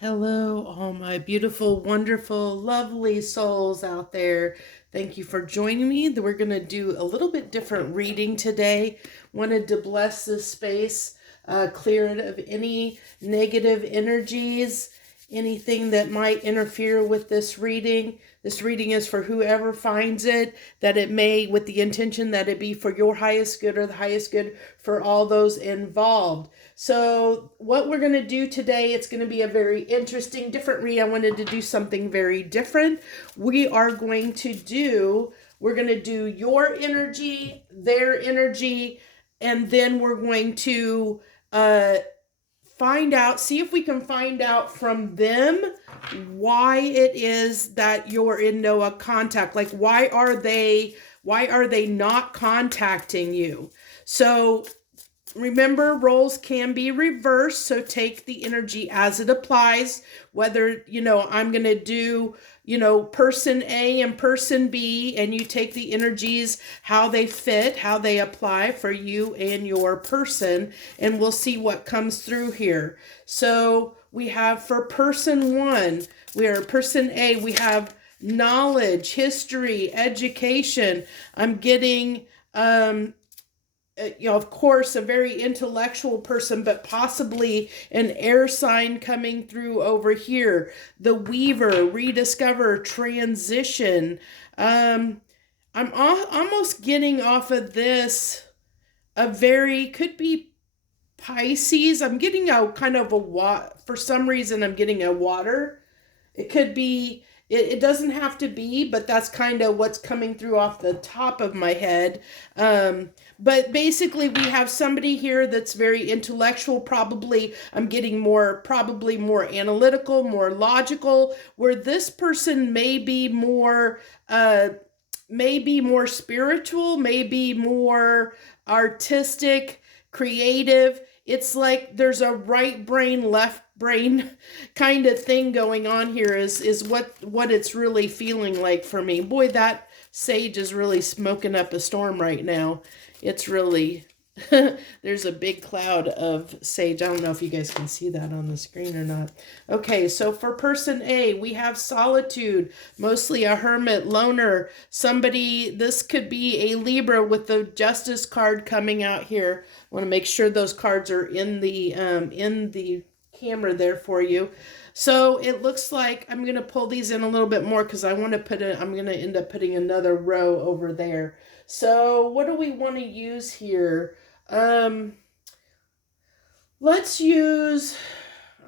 Hello, all my beautiful, wonderful, lovely souls out there. Thank you for joining me. We're going to do a little bit different reading today. Wanted to bless this space, clear it of any negative energies, anything that might interfere with this reading. This reading is for whoever finds it, that it may, with the intention that it be for your highest good or the highest good for all those involved. So what we're going to do today, it's going to be a very interesting, different read. I wanted to do something very different. We're going to do your energy, their energy, and then we're going to see if we can find out from them why it is that you're in no contact. Like, why are they not contacting you? So remember, roles can be reversed, so take the energy as it applies. Whether, I'm going to do, person A and person B, and you take the energies, how they fit, how they apply for you and your person, and we'll see what comes through here. So we have for person one, person A, we have knowledge, history, education. I'm getting, of course, a very intellectual person, but possibly an air sign coming through over here. The Weaver, rediscover, transition. I'm almost getting off of this could be Pisces. I'm getting a kind of for some reason, I'm getting a water. It could be, it doesn't have to be, but that's kind of what's coming through off the top of my head. But basically, we have somebody here that's very intellectual. Probably, I'm getting probably more analytical, more logical, where this person may be more spiritual, maybe more artistic, creative. It's like there's a right brain, left brain kind of thing going on here is what it's really feeling like for me. Boy, that sage is really smoking up a storm right now. It's really there's a big cloud of sage. I don't know if you guys can see that on the screen or not. Okay, so for person A, we have solitude, mostly a hermit, loner, somebody. This could be a Libra with the Justice card coming out here. I want to make sure those cards are in the camera there for you. So it looks like I'm going to pull these in a little bit more because I'm going to end up putting another row over there. So what do we want to use here? Let's use,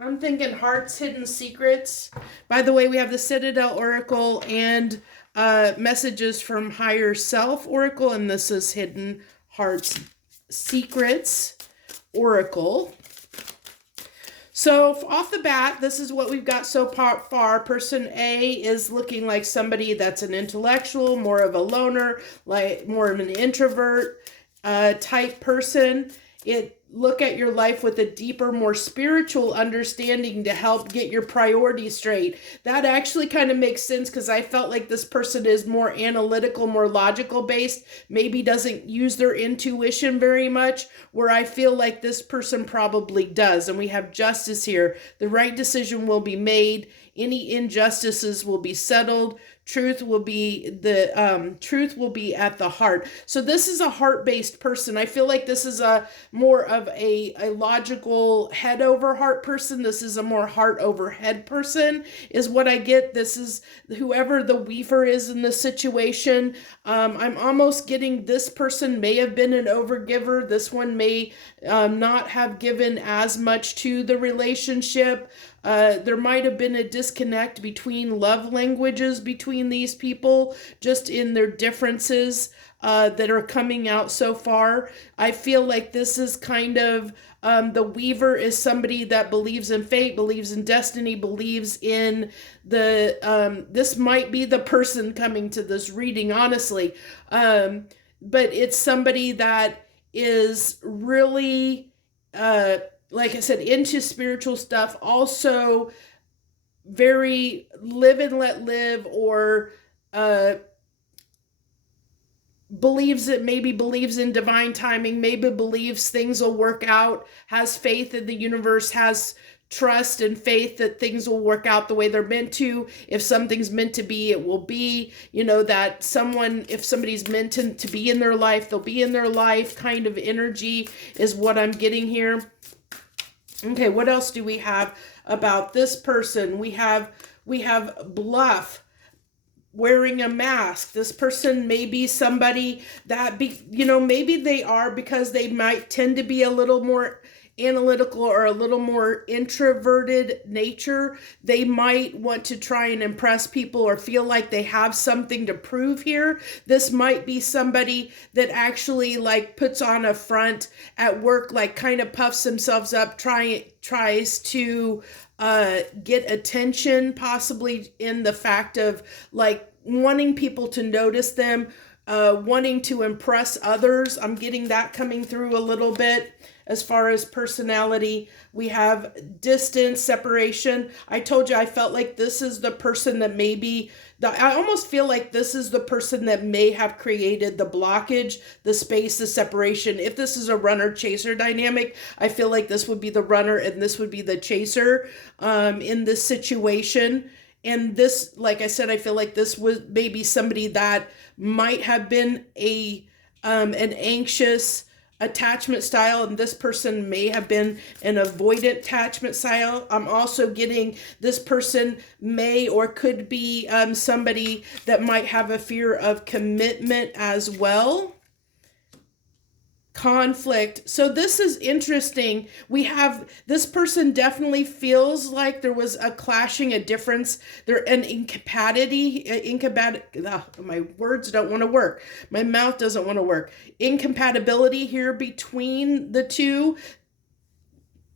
I'm thinking Heart's Hidden Secrets. By the way, we have the Citadel Oracle and Messages from Higher Self Oracle, and this is Hidden Heart's Secrets Oracle. So off the bat, this is what we've got so far. Person A is looking like somebody that's an intellectual, more of a loner, like more of an introvert type person. Look at your life with a deeper, more spiritual understanding to help get your priorities straight. That actually kind of makes sense because I felt like this person is more analytical, more logical based, maybe doesn't use their intuition very much, where I feel like this person probably does. And we have justice here. The right decision will be made. Any injustices will be settled. Truth will be at the heart. So this is a heart-based person. I feel like this is a more of a logical head over heart person. This is a more heart over head person is what I get. This is whoever the Weaver is in this situation. I'm almost getting this person may have been an overgiver. This one may not have given as much to the relationship. There might have been a disconnect between love languages between these people, just in their differences that are coming out so far. I feel like this is kind of the Weaver is somebody that believes in fate, believes in destiny, believes in this might be the person coming to this reading, honestly. But it's somebody that is really like I said, into spiritual stuff, also very live and let live, or believes in divine timing, maybe believes things will work out, has faith in the universe, has trust and faith that things will work out the way they're meant to. If something's meant to be, it will be. That if somebody's meant to be in their life, they'll be in their life kind of energy is what I'm getting here. Okay, what else do we have about this person? We have bluff, wearing a mask. This person may be somebody that maybe they are, because they might tend to be a little more analytical or a little more introverted nature. They might want to try and impress people or feel like they have something to prove here. This might be somebody that actually puts on a front at work, kind of puffs themselves up, tries to get attention, possibly in the fact of wanting people to notice them, wanting to impress others. I'm getting that coming through a little bit. As far as personality, we have distance, separation. I told you I felt like this is the person that I almost feel like this is the person that may have created the blockage, the space, the separation. If this is a runner-chaser dynamic, I feel like this would be the runner and this would be the chaser in this situation. And this, like I said, I feel like this was maybe somebody that might have been an anxious attachment style, and this person may have been an avoidant attachment style. I'm also getting this person may or could be somebody that might have a fear of commitment as well. Conflict. So this is interesting. We have this person definitely feels like there was a clashing, a difference, an my words don't want to work. My mouth doesn't want to work. Incompatibility here between the two.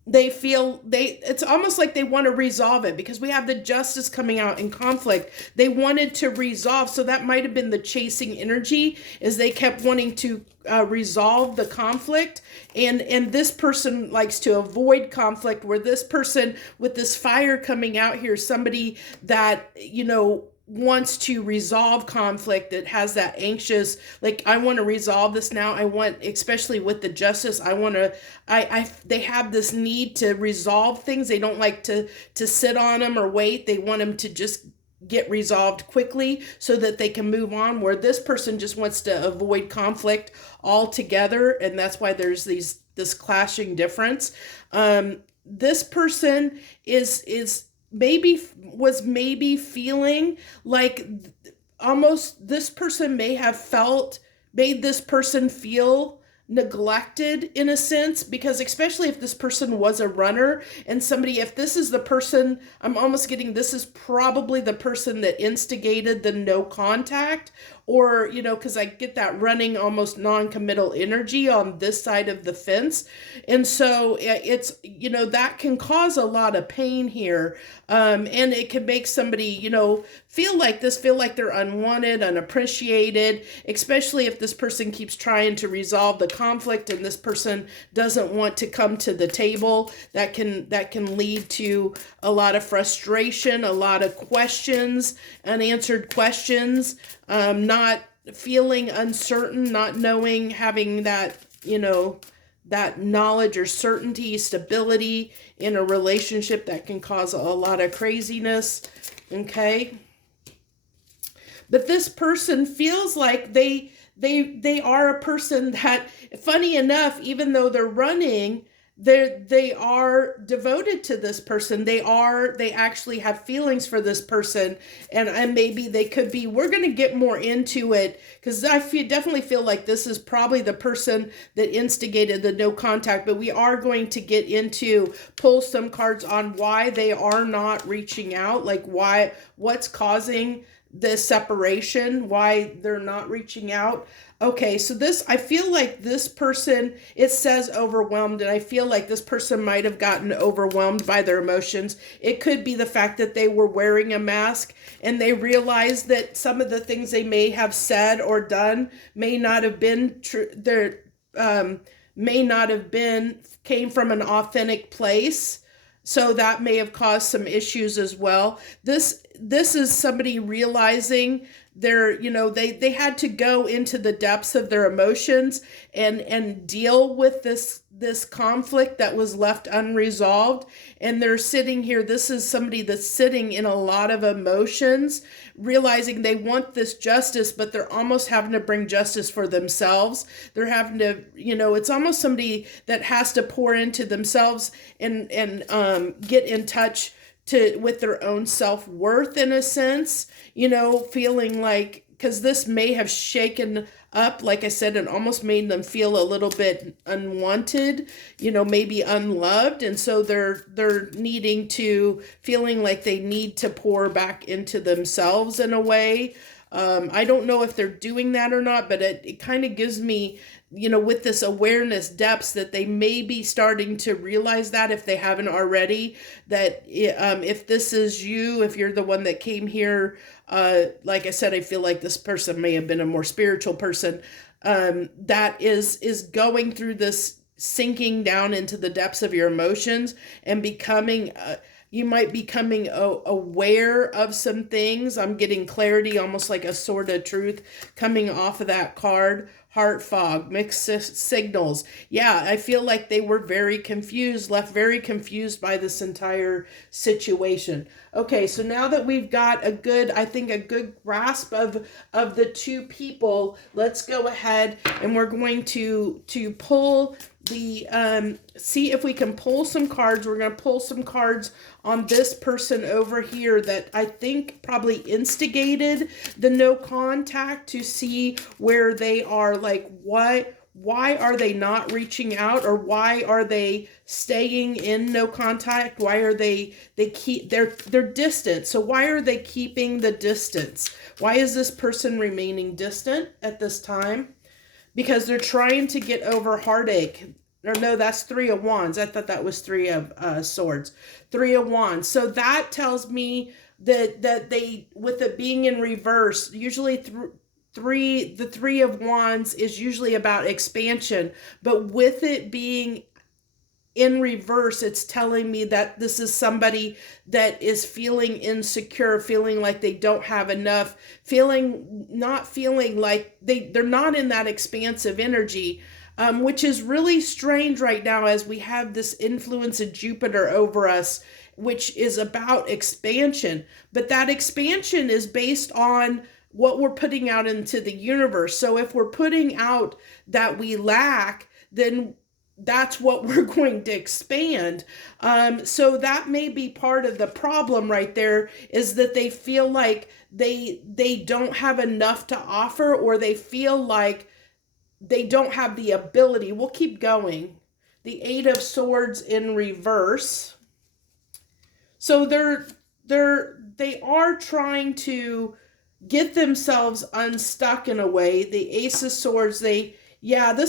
It's almost like they want to resolve it, because we have the Justice coming out in conflict. They wanted to resolve, so that might have been the chasing energy, is they kept wanting to resolve the conflict, and this person likes to avoid conflict, where this person with this fire coming out here, somebody that wants to resolve conflict, that has that anxious, I want to resolve this now. I want, especially with the Justice, they have this need to resolve things. They don't like to sit on them or wait. They want them to just get resolved quickly so that they can move on, where this person just wants to avoid conflict altogether, and that's why there's this clashing difference. This person was maybe feeling like almost this person may have made this person feel neglected in a sense, because especially if this person was a runner and if this is the person, I'm almost getting this is probably the person that instigated the no contact, or, because I get that running, almost non-committal energy on this side of the fence. And so it's, that can cause a lot of pain here. And it can make somebody, feel like they're unwanted, unappreciated, especially if this person keeps trying to resolve the conflict and this person doesn't want to come to the table. That can lead to a lot of frustration, a lot of questions, unanswered questions, not feeling uncertain, not knowing, having that, that knowledge or certainty, stability in a relationship that can cause a lot of craziness. Okay. But this person feels like they are a person that, funny enough, even though they're running, they are devoted to this person. They actually have feelings for this person, and maybe they could be. We're going to get more into it, because I definitely feel like this is probably the person that instigated the no contact, but we are going to get into, pull some cards on why they are not reaching out, what's causing this separation, why they're not reaching out. Okay, so I feel like this person, it says overwhelmed, and I feel like this person might have gotten overwhelmed by their emotions. It could be the fact that they were wearing a mask and they realized that some of the things they may have said or done may not have been true. Came from an authentic place. So that may have caused some issues as well. This is somebody realizing they had to go into the depths of their emotions and deal with this conflict that was left unresolved, and they're sitting here. This is somebody that's sitting in a lot of emotions, realizing they want this justice, but they're almost having to bring justice for themselves. They're having to, it's almost somebody that has to pour into themselves and get in touch with their own self-worth in a sense, feeling like, because this may have shaken up, like I said, and almost made them feel a little bit unwanted, maybe unloved. And so they're needing to, feeling like they need to pour back into themselves in a way. I don't know if they're doing that or not, but it kind of gives me, with this awareness depths, that they may be starting to realize that, if they haven't already, that if this is you, if you're the one that came here, like I said, I feel like this person may have been a more spiritual person, that is going through this sinking down into the depths of your emotions and becoming, you might be becoming aware of some things. I'm getting clarity, almost like a sword of truth coming off of that card. Heart fog, mixed signals. Yeah, I feel like they were very confused, left very confused by this entire situation. Okay, so now that we've got a good grasp of the two people, let's go ahead and we're going to pull the, see if we can pull some cards. We're going to pull some cards on this person over here that I think probably instigated the no contact, to see where they are, like why are they not reaching out, or why are they staying in no contact? Why are they're distant? So why are they keeping the distance? Why is this person remaining distant at this time? Because they're trying to get over heartache. Or no, that's Three of Wands. I thought that was Three of Swords. Three of Wands. So that tells me that they, with it being in reverse, usually the Three of Wands is usually about expansion. But with it being in reverse, it's telling me that this is somebody that is feeling insecure, feeling like they don't have enough, not feeling like they're not in that expansive energy, which is really strange right now, as we have this influence of Jupiter over us, which is about expansion. But that expansion is based on what we're putting out into the universe. So if we're putting out that we lack, then that's what we're going to expand. So that may be part of the problem right there, is that they feel like they don't have enough to offer, or they feel like they don't have the ability. We'll keep going. The Eight of Swords in reverse. So they are trying to get themselves unstuck in a way. The Ace of Swords, this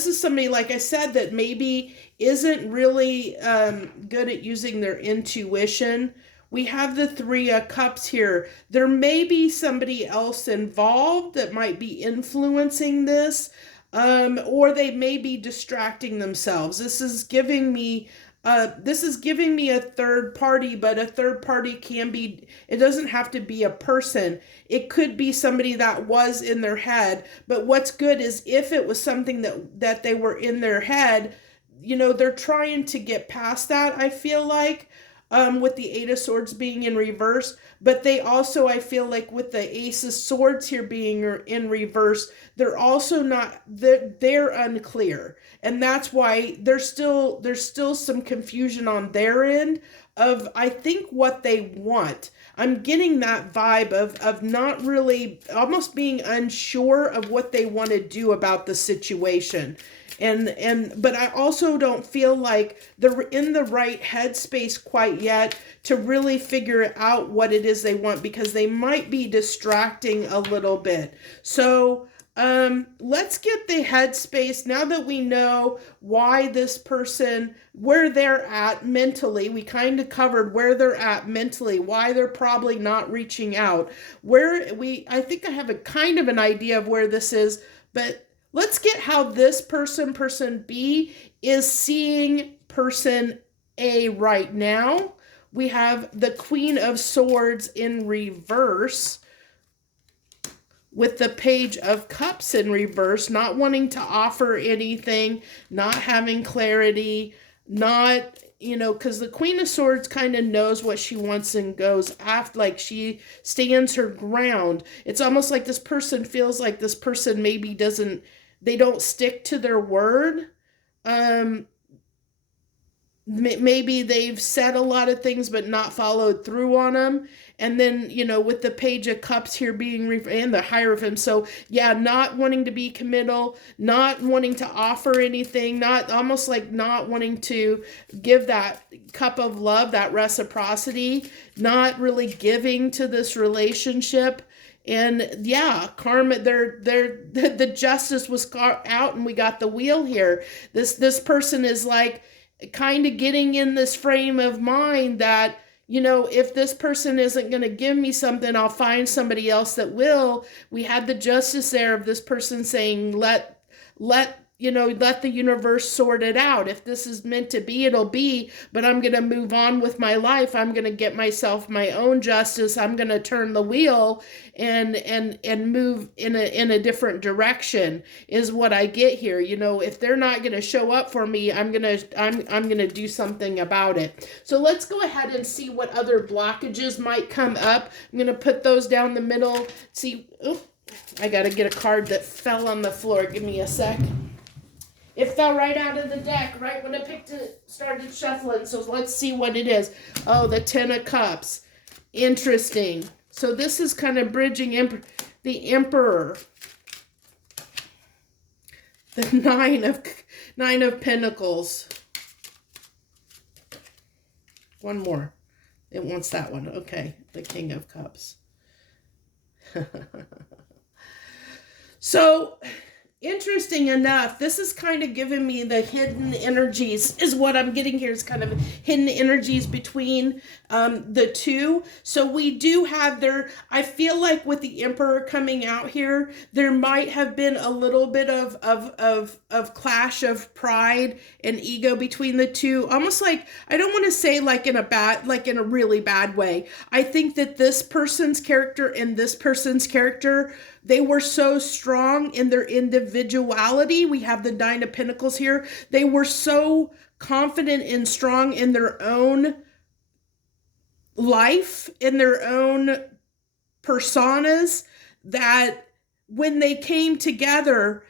is somebody, like I said, that maybe isn't really good at using their intuition. We have the Three of Cups here. There may be somebody else involved that might be influencing this, or they may be distracting themselves. This is giving me a third party, but a third party can be, it doesn't have to be a person. It could be somebody that was in their head. But what's good is, if it was something that they were in their head, they're trying to get past that, I feel like, with the Eight of Swords being in reverse. But they also, I feel like, with the Ace of Swords here being in reverse, they're also not, they're unclear. And that's why there's still some confusion on their end of, I think, what they want. I'm getting that vibe of not really, almost being unsure of what they want to do about the situation. But I also don't feel like they're in the right headspace quite yet to really figure out what it is they want, because they might be distracting a little bit. So let's get the headspace now that we know why this person, where they're at mentally. We kind of covered where they're at mentally, why they're probably not reaching out. I think I have a kind of an idea of where this is, but let's get how this person B, is seeing person A right now. We have the Queen of Swords in reverse. with the Page of Cups in reverse, not wanting to offer anything, not having clarity, not, because the Queen of Swords kind of knows what she wants and goes after, like she stands her ground. It's almost like this person feels like this person maybe they don't stick to their word. Maybe they've said a lot of things but not followed through on them. And then, with the Page of Cups here being and the Hierophant. So yeah, not wanting to be committal, not wanting to offer anything, not almost like not wanting to give that cup of love, that reciprocity, not really giving to this relationship. And yeah, karma, the justice was out and we got the wheel here. This person is like kind of getting in this frame of mind that, if this person isn't going to give me something, I'll find somebody else that will. We had the justice there of this person saying, let the universe sort it out. If this is meant to be, it'll be, but I'm going to move on with my life. I'm going to get myself my own justice. I'm going to turn the wheel and move in a different direction is what I get here. If they're not going to show up for me, I'm going to do something about it. So let's go ahead and see what other blockages might come up. I'm going to put those down the middle. See, I got to get a card that fell on the floor. Give me a sec. It fell right out of the deck, right when I picked it, started shuffling. So let's see what it is. Oh, the Ten of Cups. Interesting. So this is kind of bridging the Emperor. The Nine of Pentacles. One more. It wants that one. Okay. The King of Cups. So, interesting enough, this is kind of giving me the hidden energies, is what I'm getting here, is kind of hidden energies between the two. So we do have I feel like with the Emperor coming out here, there might have been a little bit of clash of pride and ego between the two. Almost like, I don't want to say like in a really bad way. I think that this person's character and this person's character, they were so strong in their individuality. We have the Nine of Pentacles here. They were so confident and strong in their own life, in their own personas, that when they came together,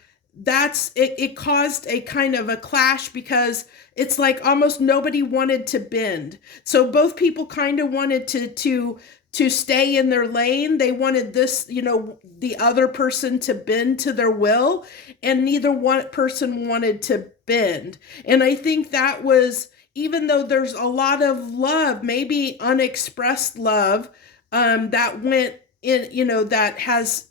it caused a kind of a clash, because it's like almost nobody wanted to bend. So both people kind of wanted to stay in their lane. They wanted this, the other person to bend to their will, and neither one person wanted to bend. And I think that was, even though there's a lot of love, maybe unexpressed love, that went in, that has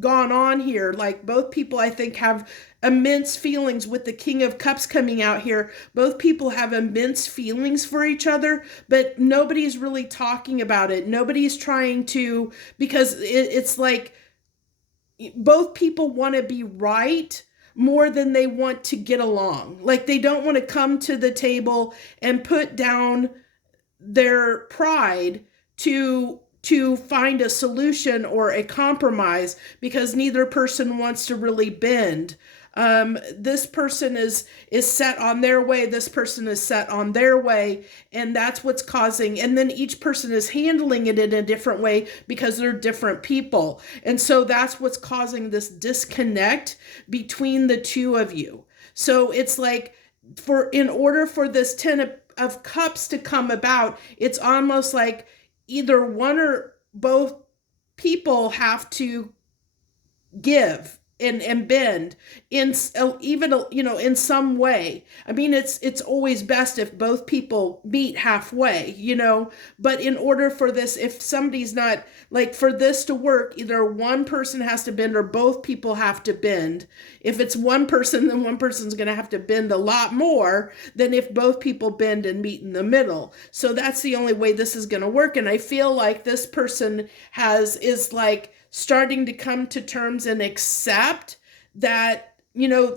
gone on here. Like both people, I think, have immense feelings with the King of Cups coming out here. Both people have immense feelings for each other, but nobody's really talking about it. Nobody's trying to, because it's like both people want to be right more than they want to get along. Like they don't want to come to the table and put down their pride to find a solution or a compromise, because neither person wants to really bend. This person is set on their way. This person is set on their way. And that's what's causing, and then each person is handling it in a different way because they're different people. And so that's what's causing this disconnect between the two of you. So it's like, in order for this Ten of Cups to come about, it's almost like either one or both people have to give and bend in even, in some way. I mean, it's always best if both people meet halfway, but in order for this, if somebody's not, like, for this to work, either one person has to bend or both people have to bend. If it's one person, then one person's going to have to bend a lot more than if both people bend and meet in the middle. So that's the only way this is going to work. And I feel like this person is like starting to come to terms and accept that,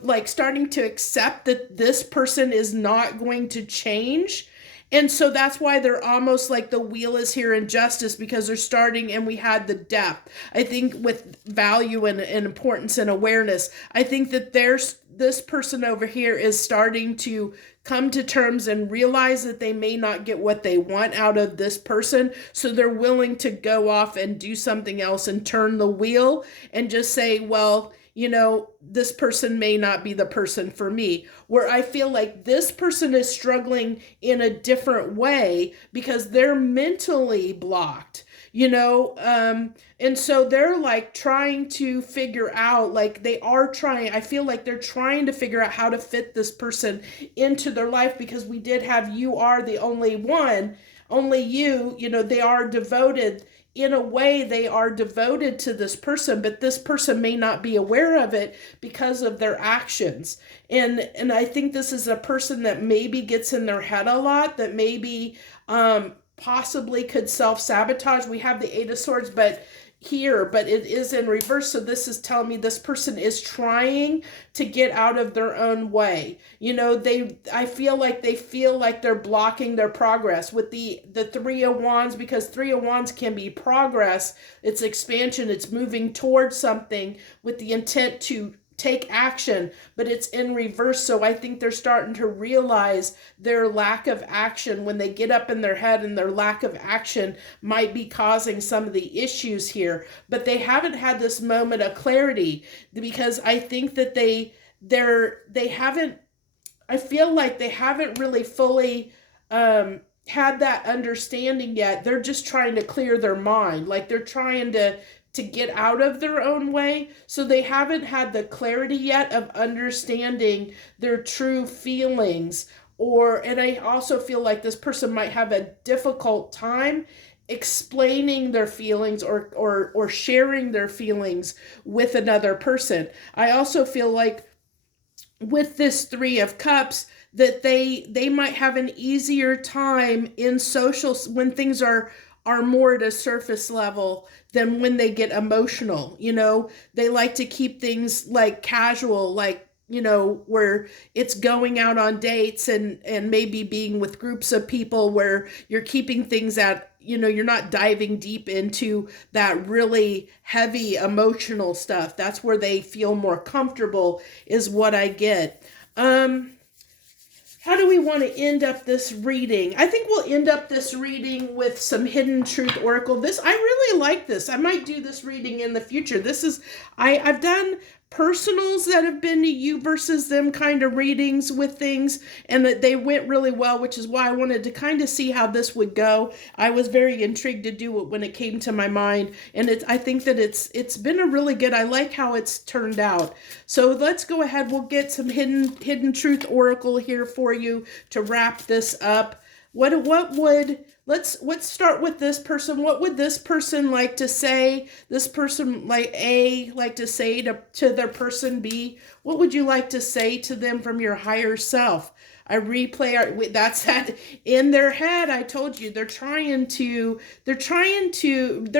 like starting to accept that this person is not going to change, And so that's why they're almost like the wheel is here in justice, because they're starting, and we had the depth. I think with value and importance and awareness, I think that there's this person over here is starting to come to terms and realize that they may not get what they want out of this person. So they're willing to go off and do something else and turn the wheel and just say, well, this person may not be the person for me. Where I feel like this person is struggling in a different way because they're mentally blocked, and so they're like trying to figure out, like I feel like they're trying to figure out how to fit this person into their life, because we did have you are the only one, only you, they are devoted. In a way, they are devoted to this person, but this person may not be aware of it because of their actions. And I think this is a person that maybe gets in their head a lot, that maybe possibly could self-sabotage. We have the Eight of Swords, but it is in reverse. So this is telling me this person is trying to get out of their own way. I feel like they're blocking their progress with the Three of Wands, because Three of Wands can be progress. It's expansion. It's moving towards something with the intent to take action, but it's in reverse. So I think they're starting to realize their lack of action when they get up in their head, and their lack of action might be causing some of the issues here. But they haven't had this moment of clarity, because I think that they haven't, I feel like they haven't really fully had that understanding yet. They're just trying to clear their mind. Like they're trying to get out of their own way. So they haven't had the clarity yet of understanding their true feelings. And I also feel like this person might have a difficult time explaining their feelings or sharing their feelings with another person. I also feel like with this Three of Cups, that they might have an easier time in social when things are more at a surface level than when they get emotional. They like to keep things like casual, like, where it's going out on dates and maybe being with groups of people, where you're keeping things at, you're not diving deep into that really heavy emotional stuff. That's where they feel more comfortable, is what I get. How do we want to end up this reading? I think we'll end up this reading with some Hidden Truth Oracle. I really like this. I might do this reading in the future. I've done personals that have been to you versus them kind of readings with things, and that they went really well, which is why I wanted to kind of see how this would go. I was very intrigued to do it when it came to my mind, and I think that it's been a really good, I like how it's turned out. So let's go ahead. We'll get some hidden truth oracle here for you to wrap this up. Let's start with this person. What would this person like to say? This person like to say to their person B? What would you like to say to them from your higher self? I replay that's that in their head. I told you they're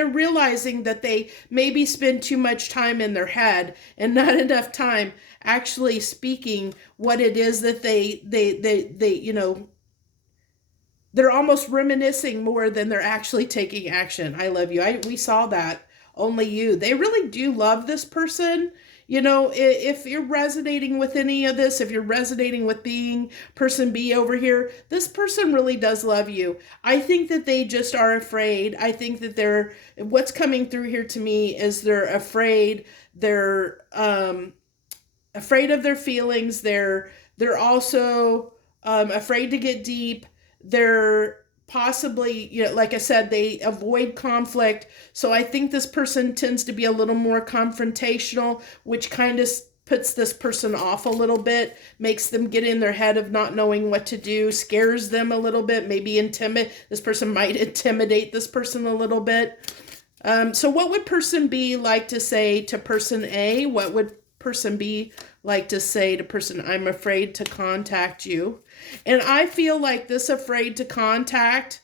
realizing that they maybe spend too much time in their head and not enough time actually speaking what it is that they they're almost reminiscing more than they're actually taking action. I love you. We saw that. Only you. They really do love this person. If you're resonating with any of this, if you're resonating with being person B over here, this person really does love you. I think that they just are afraid. I think that what's coming through here to me is they're afraid. They're afraid of their feelings. They're also afraid to get deep. They're possibly, like I said, they avoid conflict. So I think this person tends to be a little more confrontational, which kind of puts this person off a little bit, makes them get in their head of not knowing what to do, scares them a little bit, maybe this person might intimidate this person a little bit. So what would person B like to say to person A? What would person B like to say to person, I'm afraid to contact you? And I feel like this afraid to contact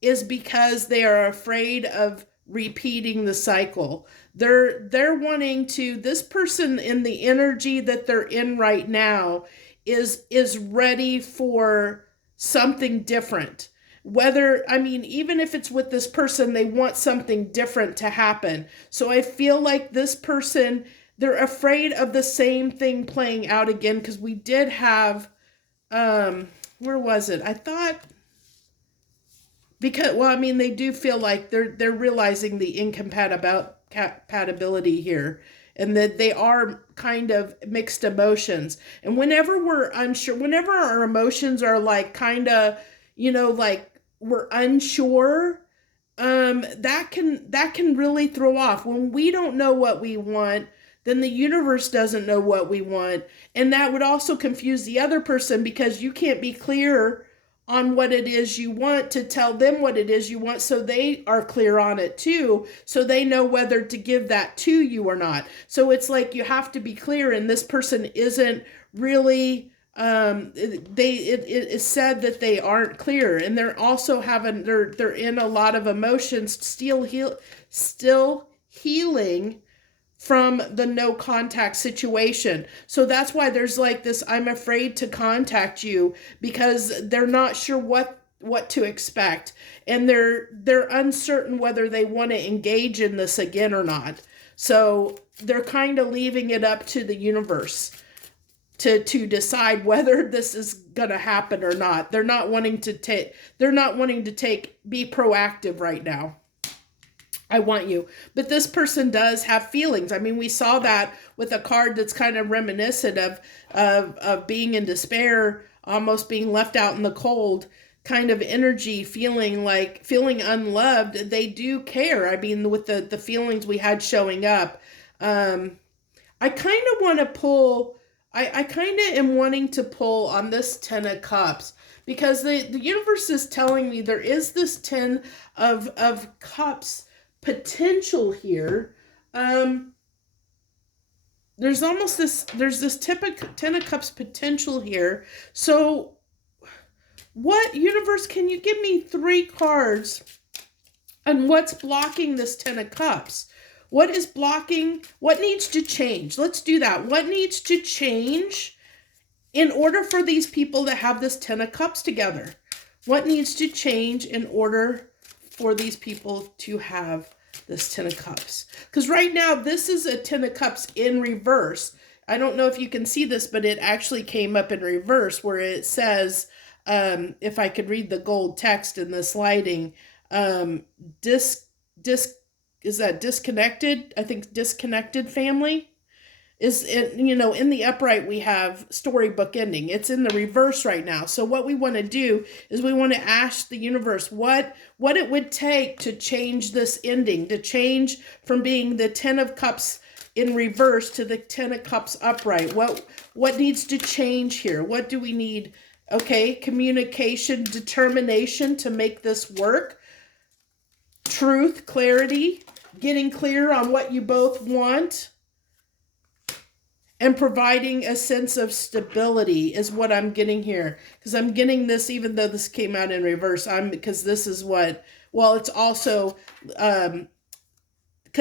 is because they are afraid of repeating the cycle. They're wanting to, this person in the energy that they're in right now is ready for something different. Whether, I mean, even if it's with this person, they want something different to happen. So I feel like this person, they're afraid of the same thing playing out again, because we did have, where was it? I thought, because, well, I mean, they do feel like they're realizing the incompatibility here, and that they are kind of mixed emotions. And whenever we're unsure, whenever our emotions are like kind of, like we're unsure, that can really throw off. When we don't know what we want, then the universe doesn't know what we want, and that would also confuse the other person, because you can't be clear on what it is you want to tell them what it is you want, so they are clear on it too, so they know whether to give that to you or not. So it's like you have to be clear, and this person isn't really, it is said that they aren't clear, and they're also having, they're in a lot of emotions, still healing from the no contact situation. So that's why there's like this, I'm afraid to contact you, because they're not sure what to expect, and they're uncertain whether they want to engage in this again or not. So they're kind of leaving it up to the universe to decide whether this is going to happen or not. They're not wanting to be proactive right now. I want you. But this person does have feelings. I mean, we saw that with a card that's kind of reminiscent of being in despair, almost being left out in the cold kind of energy, feeling unloved. They do care. I mean, with the feelings we had showing up. I kind of want to pull, I kind of am wanting to pull on this 10 of Cups, because the universe is telling me there is this 10 of Cups potential here. There's this 10 of Cups potential here. So what, universe, can you give me 3 cards on what's blocking this 10 of Cups? What is blocking? What needs to change? Let's do that. What needs to change in order for these people to have this 10 of Cups together? What needs to change in order for these people to have this 10 of Cups? Because right now, this is a 10 of Cups in reverse. I don't know if you can see this, but it actually came up in reverse, where it says, if I could read the gold text in the sliding, is that disconnected? I think disconnected family. Is it, in the upright we have storybook ending. It's in the reverse right now. So what we want to do is we want to ask the universe what it would take to change this ending, to change from being the 10 of Cups in reverse to the 10 of Cups upright. What needs to change here? What do we need? Okay, communication, determination to make this work. Truth, clarity, getting clear on what you both want, and providing a sense of stability is what I'm getting here. Because I'm getting this, even though this came out in reverse, because this is what, well, it's also, because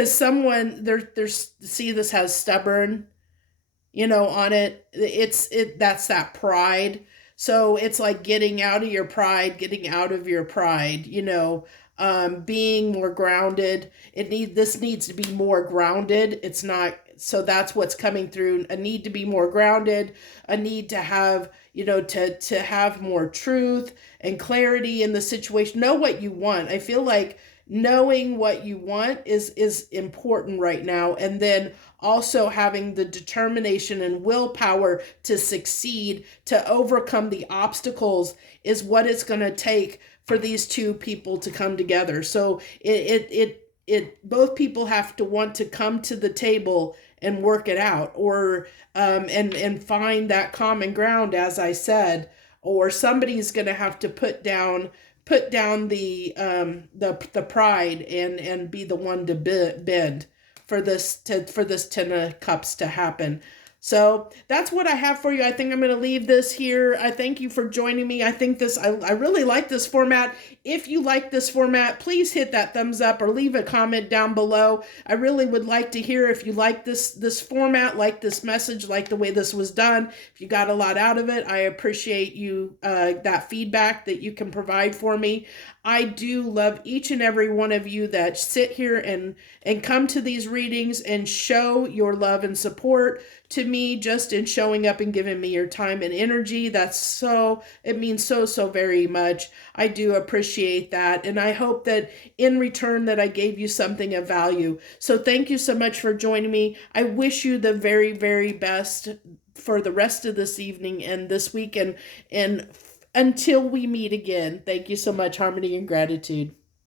someone, there's, see, this has stubborn, on it. That's that pride. So it's like getting out of your pride, being more grounded. This needs to be more grounded. It's not, so that's what's coming through. A need to be more grounded, a need to have, to have more truth and clarity in the situation. Know what you want. I feel like knowing what you want is important right now. And then also having the determination and willpower to succeed, to overcome the obstacles, is what it's going to take for these two people to come together. So both people have to want to come to the table and work it out, or and find that common ground, as I said, or somebody's going to have to put down the pride and be the one to bend for this 10 of Cups to happen. So that's what I have for you. I think I'm going to leave this here. I thank you for joining me. I think I really like this format. If you like this format, please hit that thumbs up or leave a comment down below. I really would like to hear if you like this format, like this message, like the way this was done. If you got a lot out of it, I appreciate you, that feedback that you can provide for me. I do love each and every one of you that sit here and come to these readings and show your love and support to me just in showing up and giving me your time and energy. It means so very much. I do appreciate that. And I hope that in return that I gave you something of value. So thank you so much for joining me. I wish you the very best for the rest of this evening and this weekend. And until we meet again, thank you so much. Harmony and gratitude.